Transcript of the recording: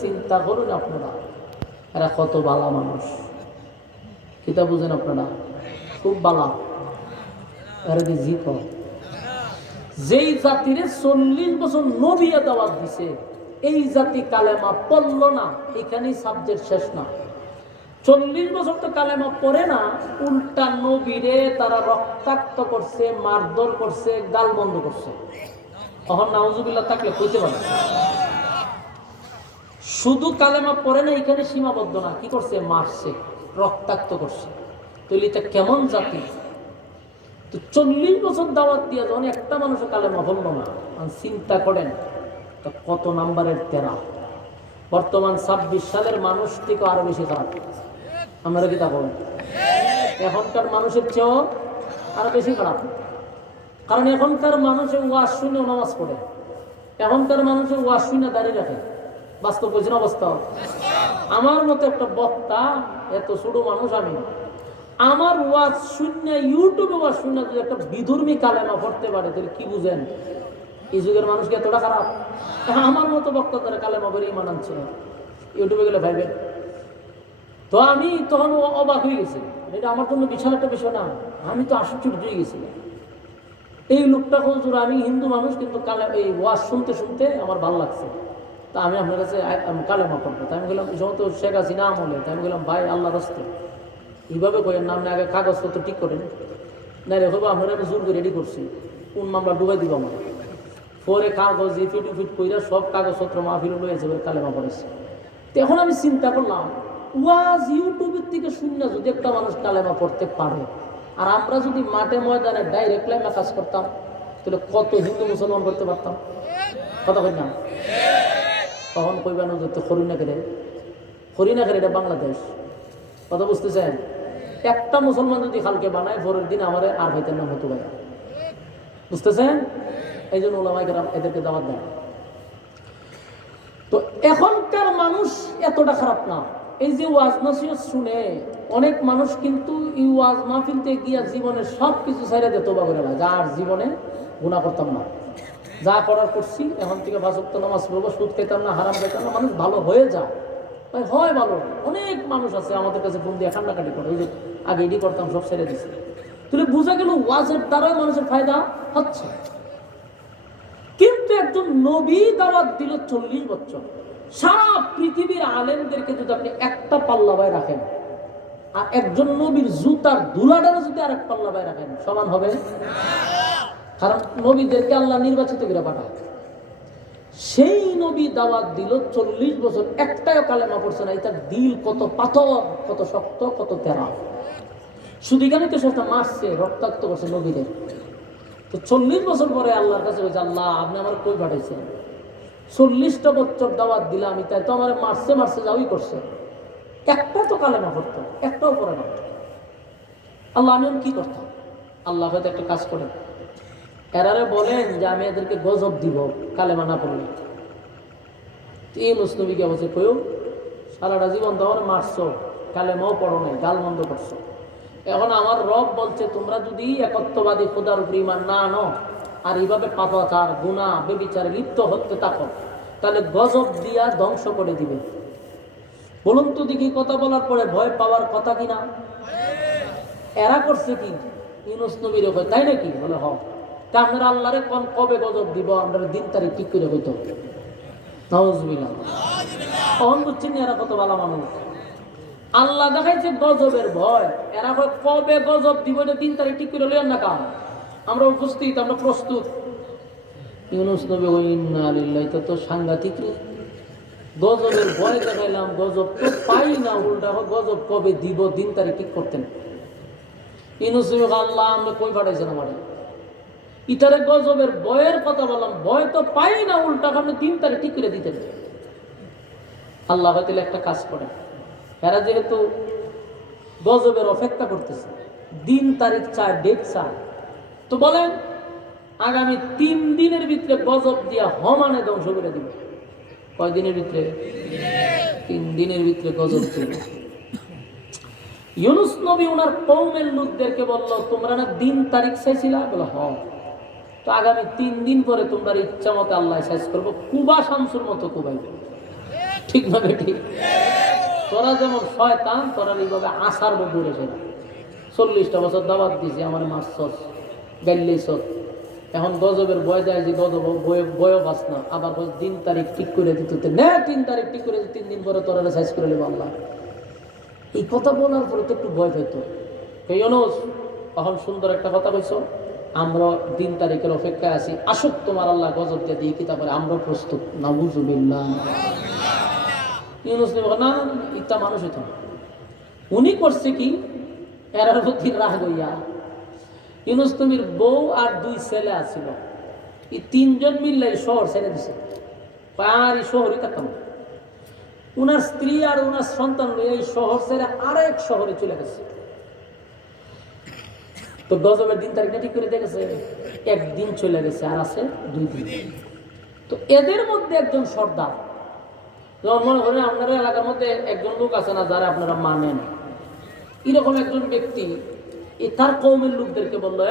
চিন্তা করুন আপনারা, এরা কত বালা মানুষ, কিতা বুঝেন আপনারা? খুব বালা। এরা কি জিত যেই জাতিরে 40 বছর নবিয়া দাওয়াত দিছে, এই জাতি কালেমা পড়ল না, এখানেই সাবজেক্ট শেষ না। 40 বছর তো কালেমা পড়ে না, উল্টা নবীরে তারা রক্তাক্ত করছে, মারধর করছে, গাল বন্ধ করছে। তখন নাউজুবিল্লাহ থাকলে কইতে পারে। শুধু কালেমা পড়ে না, এখানে সীমাবদ্ধ না, কি করছে? মারছে, রক্তাক্ত করছে। তাহলে এটা কেমন জাতি? তো 40 বছর দাওয়াত দিয়ে যখন একটা মানুষের কালেমা বলল না, চিন্তা করেন তো কত নাম্বারের তেরা। বর্তমান 26 সালের মানুষ থেকে আরো বেশি খারাপ। আমরা কি তা বলেন? এখনকার মানুষের চেয়েও আরো বেশি খারাপ। কারণ এখনকার মানুষের ওয়াজ শুনে নামাজ পড়ে, এখনকার মানুষের ওয়াজ শুনে দাঁড়িয়ে রাখে। বাস্তব বলছেন অবস্থা। আমার মতো একটা বক্তা, এত ছোট মানুষ আমি, আমার ওয়াজ শূন্য, ইউটিউবে ওয়াজ শূন্য যদি একটা বিধর্মী কালেমা পড়তে পারে, তাহলে কি বুঝেন এই যুগের মানুষকে এতটা খারাপ? আমার মতো বক্তা তারা কালেমা বলে ইমান আনছিল, ইউটিউবে গেলে ভাইবেন। তো আমি তখন অবাক হয়ে গেছি, এটা আমার জন্য বিশাল একটা বিষয় না। আমি তো আশ্চর্য হয়ে গেছিলাম, এই লোকটা হুজুর, আমি হিন্দু মানুষ, কিন্তু এই ওয়াজ শুনতে শুনতে আমার ভালো লাগছে। তা আমি আপনার কাছে কালেমা পড়বো। তাই আমি বললাম, এই সময় তো শেখ হাসিনা আমলে, তাই আমি বললাম ভাই আল্লাহ রাস্তে এইভাবে করেন না, আপনি আগে কাগজপত্র ঠিক করেন, না রে হবো আপনারা আমি জোর করে রেডি করছি, কোন মামলা ডুবাই দিব আমার। পরে কাগজ ইফিট উফিট কইরা সব কাগজপত্র মাহফিল লয়েছে, কালেমা পড়েছে। তো এখন আমি চিন্তা করলাম, ওয়াজ ইউটিউবের থেকে শূন্য যদি একটা মানুষ কালেমা পড়তে পারে, আর আমরা যদি মাঠে ময়দানে ডাইরেক্ট লাইমা কাজ করতাম, তাহলে কত হিন্দু মুসলমান করতে পারতাম। কথা কই না? তখন কইবানো যেত হরিণা খেলে, এটা বাংলাদেশ। কথা বুঝতেছেন? একটা মুসলমান যদি খালকে বানায়, পরের দিন আমার আর ভাইতের নাম হতো ভাই। বুঝতেছেন? এই জন্য ওলামায়ে কেরাম এদেরকে দাওয়াত দেয়। তো এখনকার মানুষ এতটা খারাপ না। এই যে ওয়াজ নসিহত শুনে অনেক মানুষ কিন্তু এই ওয়াজ মাহফিলতে গিয়া জীবনের সব কিছু ছাইড়া দিয়ে তওবা করে না, যার জীবনে গুনাহ করতাম না, যা করার করছি, এখন থেকে 5 ওয়াক্ত নামাজ পড়বো, সুদ খেতাম না, হারাম খেতাম না, মানুষ ভালো হয়ে যায়। ভাই হয় ভালো। অনেক মানুষ আছে আমাদের কাছে ফোন দিয়ে কান্নাকাটি করে, ওই যে আগে এডি করতাম সব ছেড়ে দিচ্ছে। তাহলে বোঝা গেল ওয়াজের দ্বারাই মানুষের ফায়দা হচ্ছে। কিন্তু একজন নবী দাওয়াত দিল 40 বছর, সারা পৃথিবীর আলেমদেরকে যদি আপনি একটা পাল্লাবায় রাখেন, আর একজন নবীর জুতার দুলাটারে যদি আরেক পাল্লাবায় রাখেন, সমান হবে? কারণ নবীদেরকে আল্লাহ নির্বাচিত করে পাঠায়। সেই নবী দাওয়াত দিল 40 বছর, একটাও কালেমা পড়ছে না। এটার দিল কত পাথর, কত শক্ত, কত তেরা। শুধু এখানে তো সেটা মারছে, রক্তাক্ত করছে নবীদের। তো 40 বছর পরে আল্লাহর কাছে বলছে, আল্লাহ আপনি আমার কই পাঠাইছেন? 40টা বছর দাওয়াত দিলাম, তাই তো আমার মারছে যাওই করছে, একটা তো কালেমা পড়তো, একটাও পড়ে না। আল্লাহ আমি কি করতাম? আল্লাহ হয়তো একটা কাজ করেন, এরারে বলেন যে আমি এদেরকে গজব দিব কালেমা না পড়লে। এই নবীকে বলছে, কইও সারাটা জীবন তো আমার মারছো, কালেমাও পড়ো নাই, গাল মন্দ করছো। এখন আমার রব বলছে, তোমরা যদি একত্ববাদী খোদার উপর ঈমান না আনো, আর এইভাবে পাপাচার, গুনাহ, ব্যভিচারে লিপ্ত হতে থাকো, তাহলে গজব দিয়া ধ্বংস করে দিবে। বলুন তো দেখি, কথা বলার পরে ভয় পাওয়ার কথা কিনা? এরা করছে কি? ইউনূস নবীর কয়, তাই নাকি? বলে হ। তা আপনারা আল্লাহরে কোন কবে গজব দিব, আমরা দিন তারিখ ঠিক করে হইতো। নাউজুবিল্লাহ। তখন বুঝছেন এরা কত ভালো মানুষ। আল্লাহ দেখাইছে গজবের ভয়, এরা কবে গজব দিব এটা দিন তারিখ ঠিক করে লইয়েন না কাম। আমরা উপস্থিত, আমরা প্রস্তুত। ইউনূস নবী ওই ইন্না লিল্লাহি, এটা তো সাংঘাতিক রে। গজবের ভয় দেখাইলাম, গজব তো পাই না, উল্টা গজব কবে দিব দিন তারিখ ঠিক করতেন। ইউনূস নবী, আল্লাহ আমরা কই পাঠাইছেন আমাদের? ইতারে গজবের ভয়ের কথা বললাম, ভয় তো পাই না, উল্টা আপনি দিন তারিখ ঠিক করে দিতেন। আল্লাহ হয়তো একটা কাজ করে, এরা যেহেতু গজবের অপেক্ষা করতেছে, দিন তারিখ চায়, ডেট চায়, তো বলেন আগামী 3 দিনের ভিতরে গজব দিয়া হমানে ধ্বংস করে দিবে। কয় দিনের ভিতরে? 3 দিনের ভিতরে গজব দিবে। ইউনূস নবী ওনার কওমের লোকদেরকে বলল, তোমরা না দিন তারিখ চাইছিলা? বলে হ। তো আগামী 3 দিন পরে তোমরা ইচ্ছা মতো আল্লাহ শেষ করবো, কুবা শামসুর মতো কুবাইবে। ঠিক না ঠিক? তোরা যেমন শয়তান, তোরা এইভাবে আশার মধ্যে রেখে 40টা বছর দাওয়াত দিয়েছি, আমার মারছস গাইলেছস, এখন গজবের বয় যায় যে গজব বয় বাস না, আবার দিন তারিখ ঠিক করে দিতে না, 3 তারিখ ঠিক করে 3 দিন পরে তোরা সাইজ করে নেবো আল্লাহ। এই কথা বলার পরে তো একটু ভয় পেত। এখন সুন্দর একটা কথা কইছো, আমরা দিন তারিখের অপেক্ষায় আছি, আসুক তোমার আল্লাহ গজব দিয়ে দিয়ে কি, তারপরে আমরা প্রস্তুত। নাউজুবিল্লাহ। ইউনুস নবী না না ইটা মানুষ হইত না। উনি করছে কি, এরার প্রতি রাগ হইয়া ইউনুস নবীর বউ আর 2 ছেলে আছিল, এই 3 জন মিললে শহর ছেড়ে দিছে, আর এই শহরই থাকতাম। উনার স্ত্রী আর উনার সন্তান এই শহর ছেড়ে আরেক শহরে চলে গেছে। তো গজবের দিন তারিখটা ঠিক করে দেখেছে, 1 দিন চলে গেছে, আর আছে 2 দিন। তো এদের মধ্যে একজন সর্দার, যেমন মনে করেন আপনার এলাকার মধ্যে একজন লোক আছে না যারা আপনারা মানেন, এরকম একজন ব্যক্তি তার কওমের লোকদেরকে বললো,